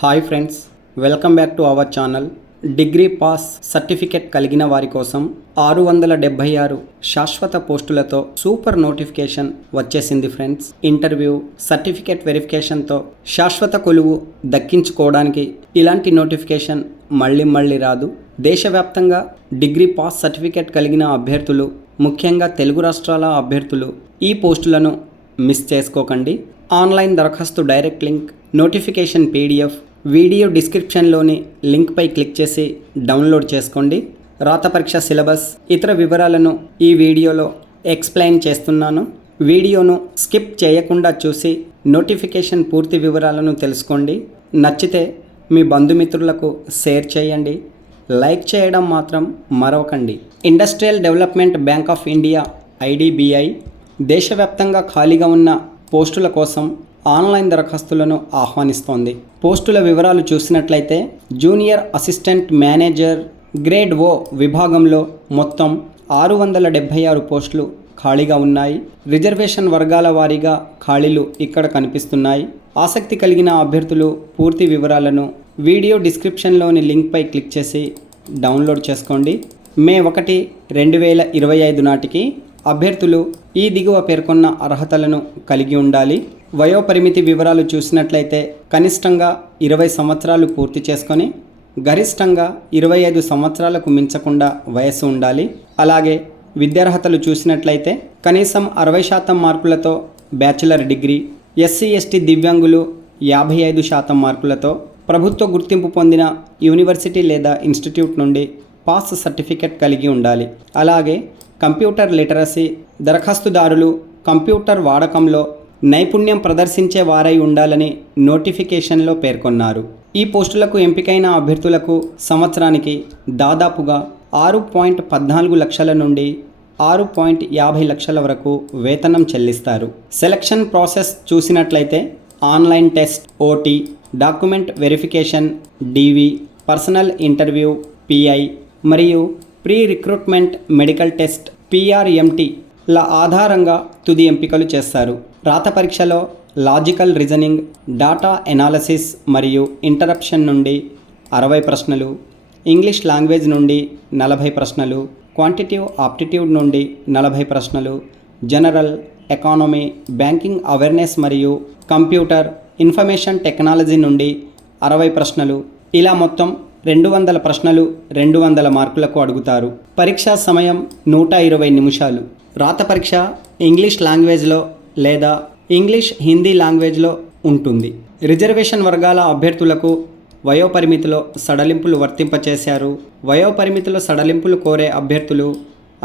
Hi friends, welcome back to our channel. Degree pass certificate కలిగిన వారి కోసం 676 శాశ్వత పోస్టులతో సూపర్ నోటిఫికేషన్ వచ్చేసింది ఫ్రెండ్స్. ఇంటర్వ్యూ, సర్టిఫికెట్ వెరిఫికేషన్తో శాశ్వత కొలువు దక్కించుకోవడానికి ఇలాంటి నోటిఫికేషన్ మళ్ళీ రాదు. దేశవ్యాప్తంగా డిగ్రీ పాస్ సర్టిఫికెట్ కలిగిన అభ్యర్థులు, ముఖ్యంగా తెలుగు రాష్ట్రాల అభ్యర్థులు ఈ పోస్టులను మిస్ చేసుకోకండి. ఆన్లైన్ దరఖాస్తు direct link, notification PDF, video డిస్క్రిప్షన్లోని లింక్పై క్లిక్ చేసి డౌన్లోడ్ చేసుకోండి. రాత పరీక్ష సిలబస్, ఇతర వివరాలను ఈ వీడియోలో ఎక్స్ప్లెయిన్ చేస్తున్నాను. వీడియోను స్కిప్ చేయకుండా చూసి నోటిఫికేషన్ పూర్తి వివరాలను తెలుసుకోండి. నచ్చితే మీ బంధుమిత్రులకు షేర్ చేయండి. లైక్ చేయడం మాత్రం మరవకండి. Industrial development bank of India IDBI దేశవ్యాప్తంగా ఖాళీగా ఉన్న పోస్టుల కోసం ఆన్లైన్ దరఖాస్తులను ఆహ్వానిస్తోంది. పోస్టుల వివరాలు చూసినట్లయితే junior assistant manager grade O విభాగంలో మొత్తం 676 పోస్టులు ఖాళీగా ఉన్నాయి. రిజర్వేషన్ వర్గాల వారీగా ఖాళీలు ఇక్కడ కనిపిస్తున్నాయి. ఆసక్తి కలిగిన అభ్యర్థులు పూర్తి వివరాలను వీడియో డిస్క్రిప్షన్లోని లింక్పై క్లిక్ చేసి డౌన్లోడ్ చేసుకోండి. మే 1, 2025 నాటికి అభ్యర్థులు ఈ దిగువ పేర్కొన్న అర్హతలను కలిగి ఉండాలి. వయోపరిమితి వివరాలు చూసినట్లయితే కనిష్టంగా 20 సంవత్సరాలు పూర్తి చేసుకొని గరిష్టంగా 25 సంవత్సరాలకు మించకుండా వయస్సు ఉండాలి. అలాగే విద్యార్హతలు చూసినట్లయితే కనీసం 60% మార్కులతో బ్యాచిలర్ డిగ్రీ, SC/ST దివ్యాంగులు 55% మార్కులతో ప్రభుత్వ గుర్తింపు పొందిన యూనివర్సిటీ లేదా ఇన్స్టిట్యూట్ నుండి పాస్ సర్టిఫికెట్ కలిగి ఉండాలి. అలాగే కంప్యూటర్ లిటరసీ, దరఖాస్తుదారులు కంప్యూటర్ వాడకంలో నైపుణ్యం ప్రదర్శించే వారై ఉండాలని నోటిఫికేషన్లో పేర్కొన్నారు. ఈ పోస్టులకు ఎంపికైన అభ్యర్థులకు సంవత్సరానికి దాదాపుగా 6.14 లక్షల నుండి 6.50 లక్షల వరకు వేతనం చెల్లిస్తారు. సెలక్షన్ ప్రాసెస్ చూసినట్లయితే online test, OT, document verification, DV, personal interview, PI మరియు pre recruitment medical test, PRMT ల ఆధారంగా తుది ఎంపికలు చేస్తారు. రాత పరీక్షలో లాజికల్ రీజనింగ్, డాటా ఎనాలసిస్ మరియు ఇంటరప్షన్ నుండి 60 ప్రశ్నలు, ఇంగ్లీష్ లాంగ్వేజ్ నుండి 40 ప్రశ్నలు, క్వాంటిటివ్ ఆప్టిట్యూడ్ నుండి 40 ప్రశ్నలు, జనరల్, ఎకానమీ, బ్యాంకింగ్ అవేర్నెస్ మరియు కంప్యూటర్ ఇన్ఫర్మేషన్ టెక్నాలజీ నుండి 60 ప్రశ్నలు, ఇలా మొత్తం 200 ప్రశ్నలు 200 మార్కులకు అడుగుతారు. పరీక్షా సమయం 120 నిమిషాలు. రాత పరీక్ష ఇంగ్లీష్ లాంగ్వేజ్లో లేదా ఇంగ్లీష్ హిందీ లాంగ్వేజ్లో ఉంటుంది. రిజర్వేషన్ వర్గాల అభ్యర్థులకు వయోపరిమితిలో సడలింపులు వర్తింపచేశారు. వయోపరిమితిలో సడలింపులు కోరే అభ్యర్థులు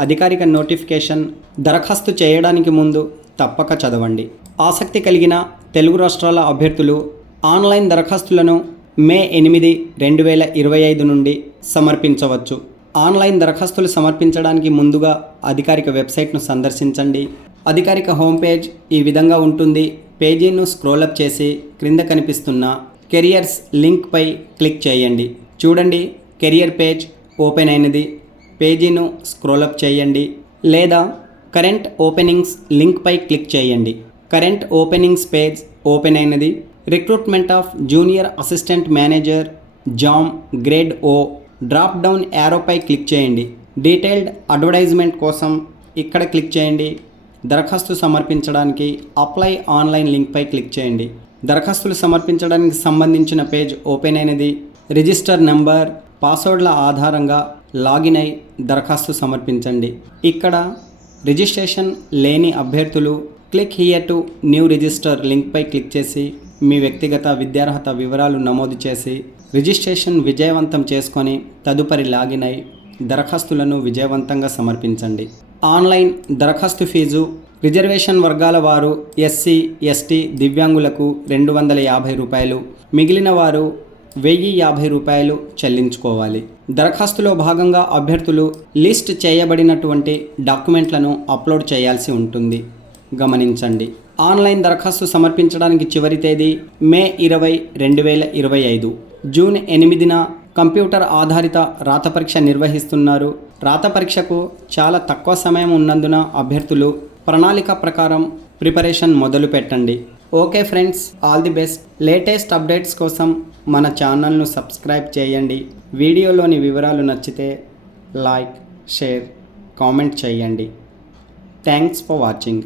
అధికారిక నోటిఫికేషన్ దరఖాస్తు చేయడానికి ముందు తప్పక చదవండి. ఆసక్తి కలిగిన తెలుగు రాష్ట్రాల అభ్యర్థులు ఆన్లైన్ దరఖాస్తులను మే 8, 2025 నుండి సమర్పించవచ్చు. ఆన్లైన్ దరఖాస్తులు సమర్పించడానికి ముందుగా అధికారిక వెబ్సైట్ను సందర్శించండి. అధికారిక హోమ్ పేజ్ ఈ విధంగా ఉంటుంది. పేజీను స్క్రోలప్ చేసి క్రింద కనిపిస్తున్న కెరియర్స్ లింక్పై క్లిక్ చేయండి. చూడండి, కెరియర్ పేజ్ ఓపెన్ అయినది. పేజీను స్క్రోలప్ చేయండి లేదా కరెంట్ ఓపెనింగ్స్ లింక్పై క్లిక్ చేయండి. కరెంట్ ఓపెనింగ్స్ పేజ్ ఓపెన్ అయినది. Recruitment of junior assistant manager JAM grade O drop down యారోపై క్లిక్ చేయండి. డీటెయిల్డ్ అడ్వర్టైజ్మెంట్ కోసం ఇక్కడ క్లిక్ చేయండి. దరఖాస్తు సమర్పించడానికి అప్లై ఆన్లైన్ లింక్పై క్లిక్ చేయండి. దరఖాస్తులు సమర్పించడానికి సంబంధించిన పేజ్ ఓపెన్ అయినది. రిజిస్టర్ నెంబర్, పాస్వర్డ్ల ఆధారంగా లాగిన్ అయి దరఖాస్తు సమర్పించండి. ఇక్కడ రిజిస్ట్రేషన్ లేని అభ్యర్థులు click here to new register లింక్పై క్లిక్ చేసి మీ వ్యక్తిగత విద్యార్హత వివరాలు నమోదు చేసి రిజిస్ట్రేషన్ విజయవంతం చేసుకొని తదుపరి లాగిన్ అయి దరఖాస్తులను విజయవంతంగా సమర్పించండి. ఆన్లైన్ దరఖాస్తు ఫీజు రిజర్వేషన్ వర్గాల వారు SC/ST దివ్యాంగులకు 250 రూపాయలు, మిగిలిన వారు 1050 రూపాయలు చెల్లించుకోవాలి. దరఖాస్తులో భాగంగా అభ్యర్థులు లిస్ట్ చేయబడినటువంటి డాక్యుమెంట్లను అప్లోడ్ చేయాల్సి ఉంటుంది. గమనించండి, ఆన్లైన్ దరఖాస్తు సమర్పించడానికి చివరి తేదీ మే 20, 2025. జూన్ 8న కంప్యూటర్ ఆధారిత రాత పరీక్ష నిర్వహిస్తున్నారు. రాత పరీక్షకు చాలా తక్కువ సమయం ఉన్నందున అభ్యర్థులు ప్రణాళిక ప్రకారం ప్రిపరేషన్ మొదలు పెట్టండి. Okay friends, all the best. Latest updates కోసం మన ఛానల్ను సబ్స్క్రైబ్ చేయండి. వీడియోలోని వివరాలు నచ్చితే లైక్, షేర్, కామెంట్ చేయండి. Thanks for watching.